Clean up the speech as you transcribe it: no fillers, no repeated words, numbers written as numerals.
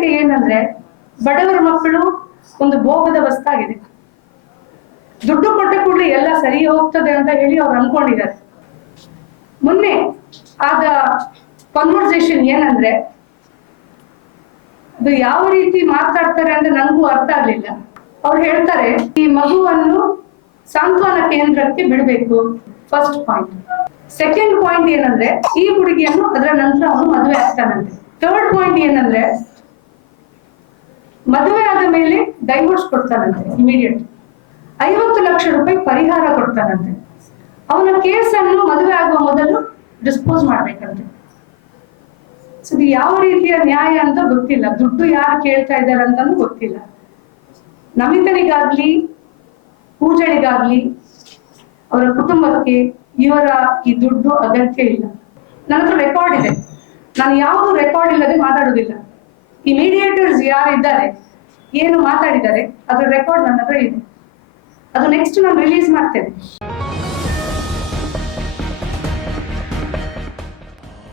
ವೈಚಾರಿಕತೆ ಏನಂದ್ರೆ ಬಡವರ ಮಕ್ಕಳು ಒಂದು ಭೋಗದ ವಸ್ತಾಗಿದೆ. ದುಡ್ಡು ಕೊಟ್ಟ ಕೂಡಲೇ ಎಲ್ಲ ಸರಿ ಹೋಗ್ತದೆ ಅಂತ ಹೇಳಿ ಅವ್ರು ಅನ್ಕೊಂಡಿದ್ದಾರೆ. ಮೊನ್ನೆ ಆದ ಕಾನ್ವರ್ಸೇಷನ್ ಏನಂದ್ರೆ ಅದು ಯಾವ ರೀತಿ ಮಾತಾಡ್ತಾರೆ ಅಂದ್ರೆ ನನಗೂ ಅರ್ಥ ಆಗ್ಲಿಲ್ಲ. ಅವ್ರು ಹೇಳ್ತಾರೆ ಈ ಮಗುವನ್ನು ಸಾಂತ್ವನ ಕೇಂದ್ರಕ್ಕೆ ಬಿಡಬೇಕು, ಫಸ್ಟ್ ಪಾಯಿಂಟ್. ಸೆಕೆಂಡ್ ಪಾಯಿಂಟ್ ಏನಂದ್ರೆ ಈ ಹುಡುಗಿಯನ್ನು ಅದರ ನಂತರ ಅವನು ಮದುವೆ ಆಗ್ತಾನಂತೆ. ಥರ್ಡ್ ಪಾಯಿಂಟ್ ಏನಂದ್ರೆ ಮದುವೆ ಆದ ಮೇಲೆ ಡೈವೋರ್ಸ್ ಕೊಡ್ತಾನಂತೆ ಇಮಿಡಿಯೇಟ್. 50 ಲಕ್ಷ ರೂಪಾಯಿ ಪರಿಹಾರ ಕೊಡ್ತಾನಂತೆ. ಅವನ ಕೇಸನ್ನು ಮದುವೆ ಆಗುವ ಮೊದಲು ಡಿಸ್ಪೋಸ್ ಮಾಡ್ಬೇಕಂತೆ. ಸೊ ಇದು ಯಾವ ರೀತಿಯ ನ್ಯಾಯ ಅಂತ ಗೊತ್ತಿಲ್ಲ. ದುಡ್ಡು ಯಾರು ಕೇಳ್ತಾ ಇದ್ದಾರೆ ಅಂತಾನು ಗೊತ್ತಿಲ್ಲ. ನಮಿತನಿಗಾಗ್ಲಿ ಪೂಜಳಿಗಾಗ್ಲಿ ಅವರ ಕುಟುಂಬಕ್ಕೆ ಇವರ ಈ ದುಡ್ಡು ಅಗತ್ಯ ಇಲ್ಲ. ನನ್ನ ಹತ್ರ ರೆಕಾರ್ಡ್ ಇದೆ. ನಾನು ಯಾವುದು ರೆಕಾರ್ಡ್ ಇಲ್ಲದೆ ಮಾತಾಡುದಿಲ್ಲ. ಈ ಮೀಡಿಯೇಟರ್ಸ್ ಯಾರಿದ್ದಾರೆ, ಏನು ಮಾತಾಡಿದ್ದಾರೆ ಅದರ ರೆಕಾರ್ಡ್ ನನ್ನ ಹತ್ರ ಇದೆ. ಅದು ನೆಕ್ಸ್ಟ್ ನಾನು ರಿಲೀಸ್ ಮಾಡ್ತೇನೆ.